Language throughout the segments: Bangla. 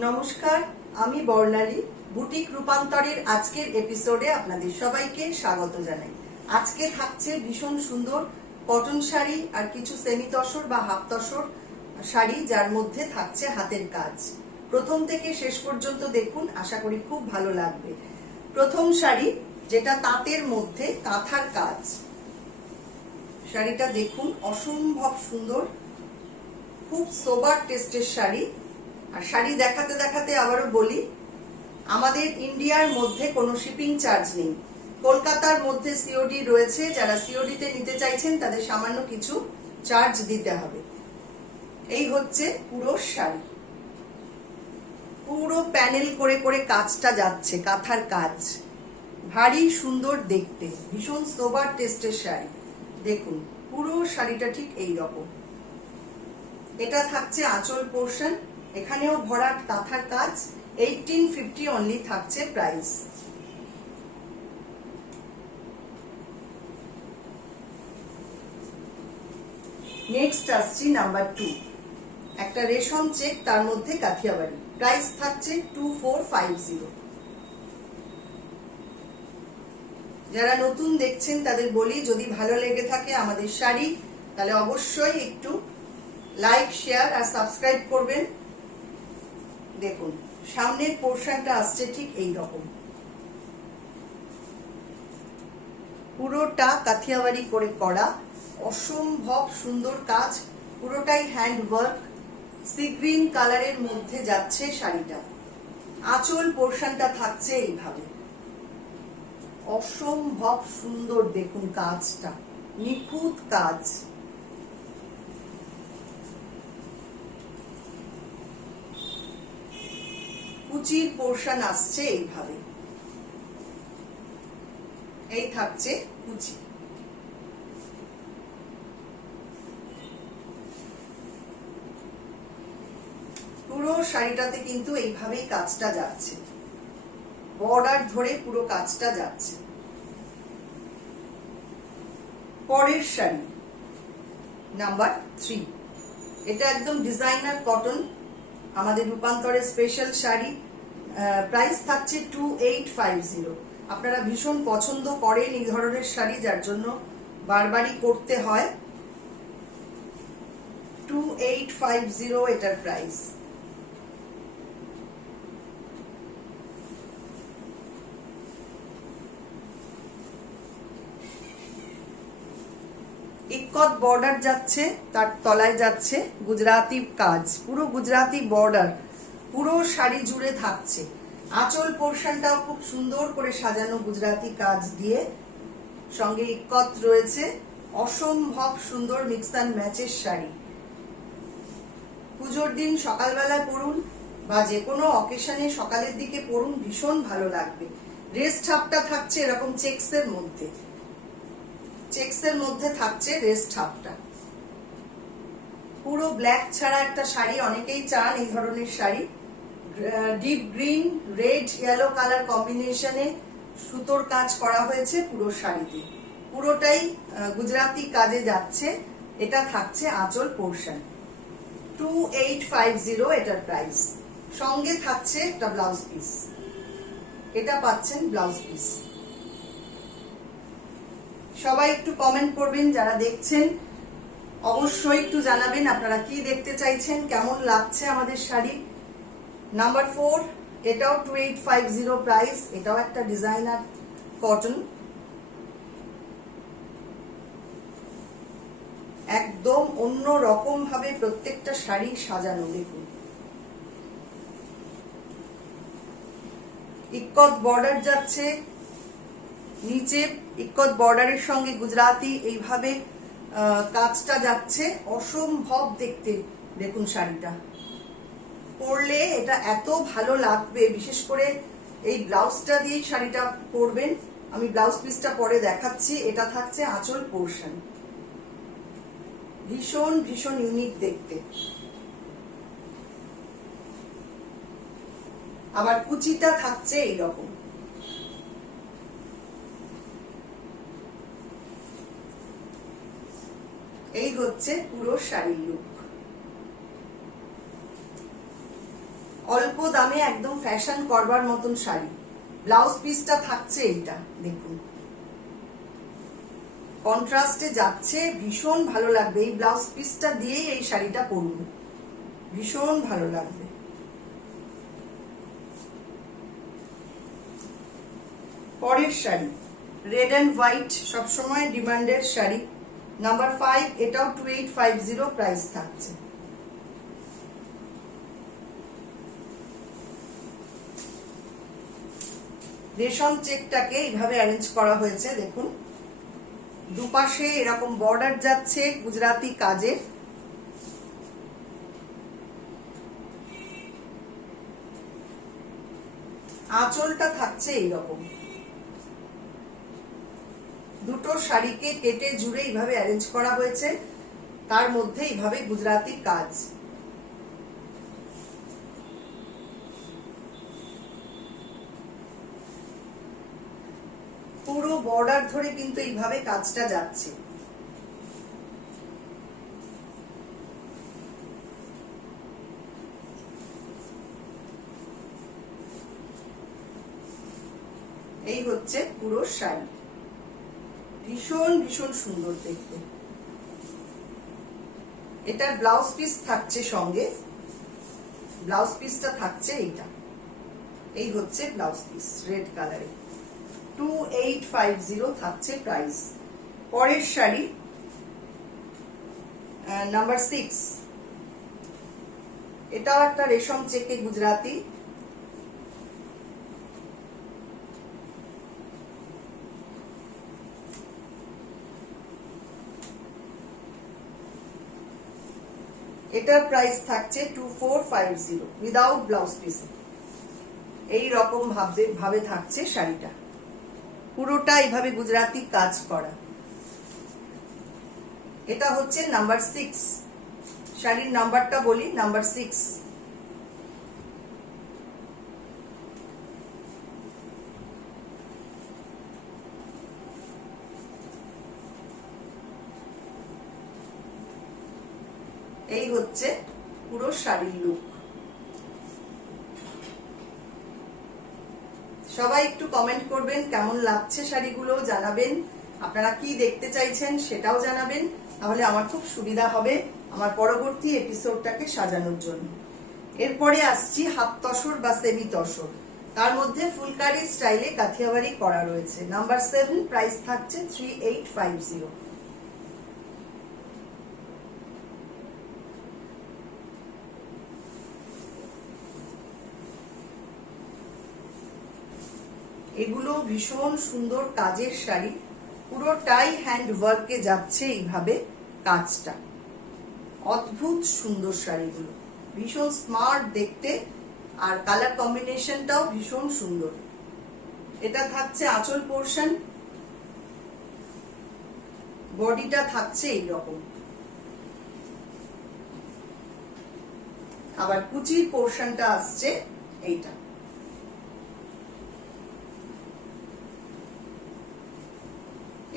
নমস্কার, আমি বর্ণালী। বুটিক রূপান্তরের আজকের এপিসোডে আপনাদের সবাইকে স্বাগত জানাই। আজকে থাকছে ভীষণ সুন্দর কটন শাড়ি আর কিছু সেমি তসর বা হাফ তসর শাড়ি, যার মধ্যে থাকছে হাতের কাজ। প্রথম থেকে শেষ পর্যন্ত দেখুন, আশা করি খুব ভালো লাগবে। প্রথম শাড়ি, যেটা তাঁতের মধ্যে কাঁথার কাজ। শাড়িটা দেখুন, অসম্ভব সুন্দর, খুব সোবার টেস্টের শাড়ি। আর শাড়ি দেখাতে দেখাতে আবারও বলি, আমাদের ইন্ডিয়ার মধ্যে কোনো শিপিং চার্জ নেই। কলকাতার মধ্যে সিওডি রয়েছে, যারা সিওডিতে নিতে চাইছেন তাদের সামান্য কিছু চার্জ দিতে হবে। এই হচ্ছে পুরো শাড়ি, পুরো প্যানেল করে করে কাজটা যাচ্ছে, কাঁথার কাজ, ভারী সুন্দর দেখতে, ভীষণ সোবার টেস্টের শাড়ি। দেখুন পুরো শাড়িটা ঠিক এই রকম। এটা থাকছে আঁচল পোর্শন, এখানেও ভরাট কাঁথার কাজ। 1850 অনলি থাকছে প্রাইস। নেক্সট আসছি নাম্বার 2, একটা রেশম চেক, তার মধ্যে কাথিয়াবাড়ি। প্রাইস থাকছে 2450। যারা নতুন দেখছেন তাদের বলি, যদি ভালো লেগে থাকে আমাদের শাড়ি, তাহলে অবশ্যই একটু লাইক, শেয়ার আর সাবস্ক্রাইব করবেন। দেখুন সামনের পোর্শনটা আসছে ঠিক এই রকম, পুরোটা কাথিয়াবাড়ি করে করা, অসম্ভব সুন্দর কাজ, পুরোটাই হ্যান্ড ওয়ার্ক। সি গ্রিন কালারের মধ্যে যাচ্ছে শাড়িটা। আঁচল পোর্শনটা থাকছে এইভাবে, অসম্ভব সুন্দর। দেখুন কাজটা, নিখুঁত কাজ। কুচির পোর্শন আসছে এইভাবে, এই থাকছে কুচি। পুরো শাড়িটাতে কিন্তু এইভাবেই কাজটা যাচ্ছে, বর্ডার ধরে পুরো কাজটা যাচ্ছে। পরের শাড়ি নাম্বার 3, এটা একদম ডিজাইনার কটন, আমাদের রূপান্তরের স্পেশাল শাড়ি। প্রাইস থাকছে 2850। আপনারা ভীষণ পছন্দ করেন এই ধরনের শাড়ি, যার জন্য বারবারই করতে হয়। 2850 এটার প্রাইস। ইক্কত বর্ডার যাচ্ছে, তার তলায় যাচ্ছে গুজরাটি কাজ, পুরো গুজরাটি বর্ডার পুরো শাড়ি জুড়ে থাকছে। আঁচল পোর্শনটাও খুব সুন্দর করে সাজানো গুজরাটি কাজ দিয়ে, সঙ্গে ইক্কত রয়েছে। অসম্ভব সুন্দর মিক্স অ্যান্ড ম্যাচের শাড়ি। পুজোর দিন সকালবেলায় পরুন বা যে কোনো অকেশনে সকালের দিকে পরুন, ভীষণ ভালো লাগবে। রেস্ট হাফটা থাকছে এরকম চেক্সের মধ্যে, চেক্সের মধ্যে থাকছে রেস্ট হাফটা। পুরো ব্ল্যাক ছাড়া একটা শাড়ি অনেকেই চান, এই ধরনের sari. Deep green, red, yellow colour কম্বিনেশনে সুতোর কাজ করা হয়েছে পুরো শাড়িতে, পুরোটাই গুজরাটি কাজে যাচ্ছে। এটা থাকছে আঁচল পোর্শন। 2850 এটার প্রাইস। সঙ্গে থাকছে একটা ব্লাউজ পিস, এটা পাচ্ছেন ব্লাউজ পিস। সবাই একটু কমেন্ট করবেন, যারা দেখছেন অবশ্যই একটু জানাবেন আপনারা কি দেখতে চাইছেন, কেমন লাগছে আমাদের শাড়ি। নাম্বার 4, এটাও 2850 প্রাইস। এটাও একটা ডিজাইনার কটন, একদম অন্য রকম ভাবে প্রত্যেকটা শাড়ি সাজানো। দেখুন ইক্কত বর্ডার যাচ্ছে, নিচে ইক্কত বর্ডারের সঙ্গে গুজরাটি এইভাবে কাজটা যাচ্ছে, অসম্ভব দেখতে। দেখুন শাড়িটা পরলে এটা এত ভালো লাগবে, বিশেষ করে এই ব্লাউজটা দিয়ে শাড়িটা পরবেন। আমি ব্লাউজ পিসটা পরে দেখাচ্ছি। এটা থাকছে আঁচল পোর্শন, ভীষণ ভীষণ ইউনিক দেখতে। আবার কুচিটা থাকছে এইরকম। এই হচ্ছে পুরো শাড়ির লুক। অল্প দামে একদম ফ্যাশন করবার মতন শাড়ি। ব্লাউজ পিসটা থাকছে এইটা, দেখুন কন্ট্রাস্টে যাচ্ছে, ভীষণ ভালো লাগবে। এই ব্লাউজ পিসটা দিয়েই এই শাড়িটা পরুন, ভীষণ ভালো লাগবে। পরের শাড়ি রেড অ্যান্ড হোয়াইট, সবসময় ডিমান্ডের শাড়ি, নাম্বার 5, এটাও 2850 প্রাইস থাকছে। রেশম চেকটাকে এইভাবে অ্যারেঞ্জ করা হয়েছে, দেখুন দুপাশে এরকম বর্ডার যাচ্ছে গুজরাটি কাজের। আঁচলটা থাকছে এইরকম। দুটো শাড়িকে কেটে জুড়ে এইভাবে অ্যারেঞ্জ করা হয়েছে, তার মধ্যে এইভাবে গুজরাটি কাজ। পুরো বর্ডার ধরে কিন্তু এইভাবে কাজটা যাচ্ছে। এই হচ্ছে পুরো শাড়ি, ভীষণ ভীষণ সুন্দর দেখতে। এটার ব্লাউজ পিস থাকছে সঙ্গে, ব্লাউজ পিসটা থাকছে এইটা। এই হচ্ছে ব্লাউজ পিস রেড কালারে, 2850 থাকছে প্রাইস। পরের শাড়ি নাম্বার 6, এটাও একটা রেশম চেকে গুজরাটি। এটার প্রাইস থাকছে 2450 উইদাউট ব্লাউজ পিস। এই রকম ভাবে থাকছে শাড়িটা, পুরোটা এইভাবে গুজরাটি কাজ করা। এটা হচ্ছে নাম্বার 6, শাড়ির নাম্বারটা বলি, নাম্বার 6। এই হচ্ছে পুরো শাড়ির লুক। সবাই একটু কমেন্ট করবেন কেমন লাগছে শাড়িগুলো, জানাবেন আপনারা কি দেখতে চাইছেন সেটাও জানাবেন, তাহলে আমার খুব সুবিধা হবে আমার পরবর্তী এপিসোডটাকে সাজানোর জন্য। এরপরে আসছি হাফ তসর বা সেমি তসর, তার মধ্যে ফুলকারি স্টাইলে কাথিয়াবাড়ি করা রয়েছে। নাম্বার 7, প্রাইস থাকছে 3850। এগুলো ভীষণ সুন্দর কাজের শাড়ি, পুরোটাই হ্যান্ড ওয়ার্কে যাচ্ছে এইভাবে কাজটা। অদ্ভুত সুন্দর শাড়িগুলো, ভীষণ স্মার্ট দেখতে, আর কালার কম্বিনেশনটাও ভীষণ সুন্দর। এটা থাকছে আঁচল পোর্শন, বডিটা থাকছে এইরকম, আবার কুচির পোর্শনটা আসছে এইটা।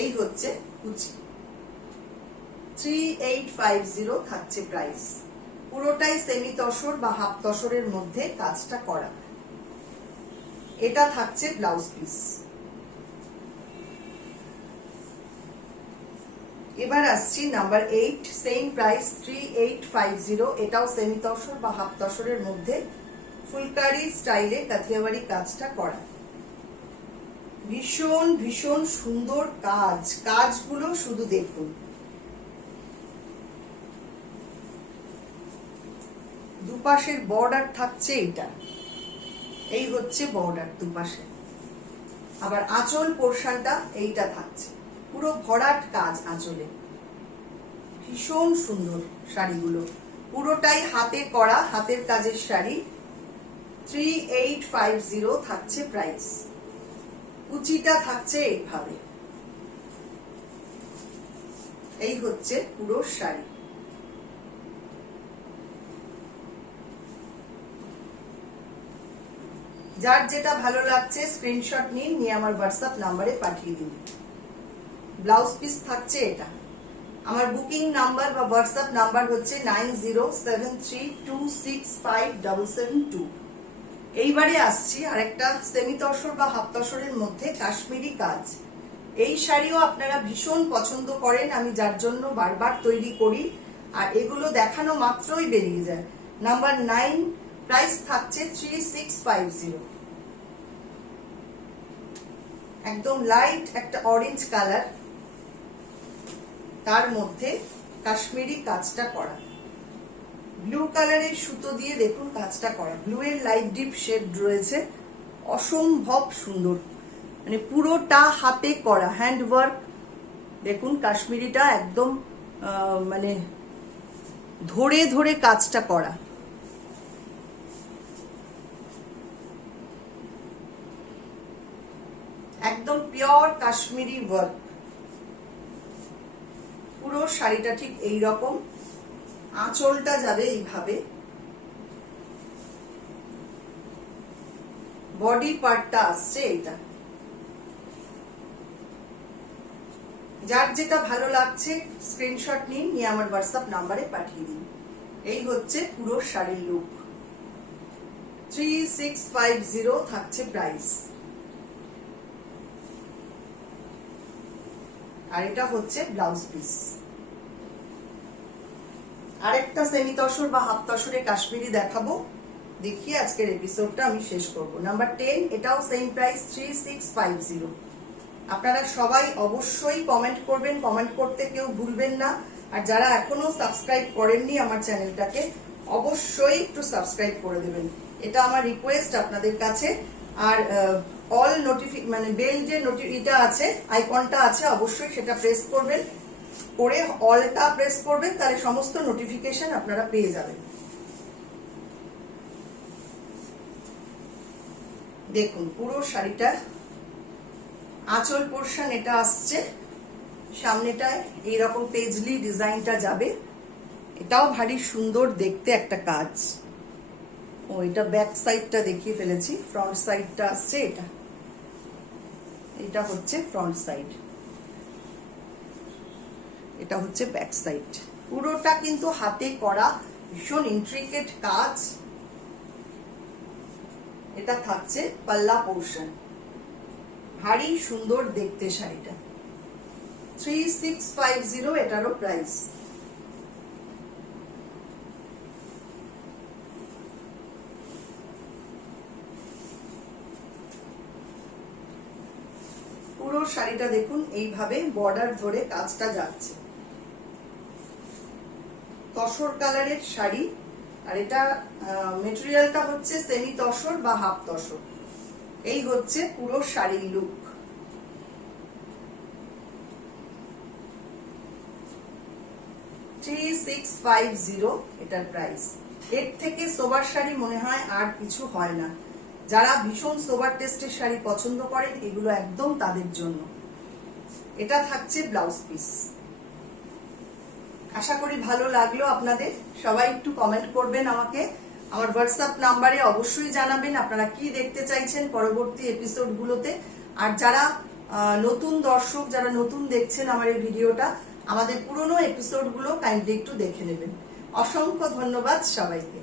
এই হচ্ছে কুচি, 3850 থাকছে প্রাইস। পুরোটাই সেমি তসর বা হাফ তসরের মধ্যে কাজটা করা। এটা থাকছে ব্লাউজ পিস। এবার আসছি নাম্বার 8, সেম প্রাইস 3850। এটাও সেমি তসর বা হাফ তসরের মধ্যে ফুলকারি স্টাইলে কাথিয়াবাড়ি কাজটা করা। ভীষণ ভীষণ সুন্দর কাজ, কাজগুলো শুধু দেখুন। দুপাশের বর্ডার থাকছে এইটা, এই হচ্ছে বর্ডার দুপাশে, আবার আঁচল পোর্শনটা এইটা থাকছে, পুরো ভরাট কাজ আঁচলে। ভীষণ সুন্দর শাড়িগুলো, পুরোটাই হাতে করা, হাতের কাজের শাড়ি। 3850 থাকছে প্রাইস। কুচিটা থাকছে এইভাবে। এই হচ্ছে পুরো শাড়ি। যার যেটা ভালো লাগছে স্ক্রিনশট নিয়ে আমার হোয়াটসঅ্যাপ নাম্বারে পাঠিয়ে দিন। ব্লাউজ পিস থাকছে এটা, আমার বুকিং নাম্বার বা হোয়াটসঅ্যাপ নাম্বার হচ্ছে 9073265772। এইবারে আসছি আরেকটা সেমি তসর বা হাফ তসরের মধ্যে কাশ্মীরি কাজ। এই শাড়িও আপনারা ভীষণ পছন্দ করেন, আমি যার জন্য বারবার তৈরি করি, আর এগুলো দেখানো মাত্রই বেরিয়ে যায়। নাম্বার 9, প্রাইস থাকছে 3650। একদম লাইট একটা অরেঞ্জ কালার, তার মধ্যে কাশ্মীরি কাজটা করা, ব্লু কালারের সুতো দিয়ে দেখুন কাজটা করা, ব্লু এর লাইট ডিপ শেড রয়েছে, অসম্ভব সুন্দর, মানে পুরোটা হাতে করা হ্যান্ড ওয়ার্ক। দেখুন কাশ্মীরিটা একদম মানে ধরে ধরে কাজটা করা। একদম পিওর কাশ্মীরি ওয়ার্ক। পুরো শাড়িটা ঠিক এই রকম, আঁচলটা যাবে এইভাবে, বডি পার্টটা আসছে এইটা। যার যেটা ভালো লাগছে স্ক্রিনশট নিন, নিয়ে আমার হোয়াটসঅ্যাপ নাম্বারে পাঠিয়ে দিন। এই হচ্ছে পুরো শাড়ির লুক। 3650 থাকছে প্রাইস। আর এটা হচ্ছে ব্লাউজ পিস। আরেকটা সেমি তসর বা হাফ তসরে কাশ্মীরি দেখাবো, দেখিয়ে আজকের এপিসোডটা আমি শেষ করব। নাম্বার 10, এটাও সেম প্রাইস 3650। আপনারা সবাই অবশ্যই কমেন্ট করবেন, কমেন্ট করতে কেউ ভুলবেন না। আর যারা এখনো সাবস্ক্রাইব করেননি আমার চ্যানেলটাকে, অবশ্যই একটু সাবস্ক্রাইব করে দেবেন, এটা আমার রিকোয়েস্ট আপনাদের কাছে। আর অল মানে বেল যে এটা আছে, আইকনটা আছে, অবশ্যই সেটা প্রেস করবেন, করে অলটা প্রেস করবেন, তাহলে সমস্ত নোটিফিকেশন আপনারা পেয়ে যাবেন। দেখুন পুরো শাড়িটা আঁচল পোর্শন এটা আসছে, সামনেটায় এইরকম পেজলি ডিজাইনটা যাবে, এটাও ভারী সুন্দর দেখতে একটা কাজ। ও এটা ব্যাক সাইডটা দেখিয়ে ফেলেছি, ফ্রন্ট সাইডটা আসছে এটা। এটা হচ্ছে ফ্রন্ট সাইড, এটা হচ্ছে ব্যাক সাইড। পুরোটা কিন্তু হাতে করা, ভীষণ ইন্ট্রিকেট কাজ। এটা থাকছে পাল্লা পোর্শন, ভারী সুন্দর দেখতে শাড়িটা। 3650 এটারও প্রাইস। পুরো শাড়িটা দেখুন এইভাবে বর্ডার ধরে কাজটা যাচ্ছে, তসর কালারের শাড়ি। আর এটা মেটেরিয়ালটা হচ্ছে সেমি তসর বা হাফ তসর। এই হচ্ছে পুরো শাড়ির লুক। এটার প্রাইস। এর থেকে সোবার শাড়ি মনে হয় আর কিছু হয় না। যারা ভীষণ সোবার টেস্টের শাড়ি পছন্দ করেন, এগুলো একদম তাদের জন্য। এটা থাকছে ব্লাউজ পিস। আশা করি ভালো লাগলো আপনাদের। সবাই একটু কমেন্ট করবেন আমাকে, আমার হোয়াটসঅ্যাপ নাম্বারে অবশ্যই জানাবেন আপনারা কি দেখতে চাইছেন পরবর্তী এপিসোডগুলোতে। আর যারা নতুন দর্শক, যারা নতুন দেখছেন আমার এই ভিডিওটা, আমাদের পুরনো এপিসোডগুলো কাইন্ডলি একটু দেখে নেবেন। অসংখ্য ধন্যবাদ সবাইকে।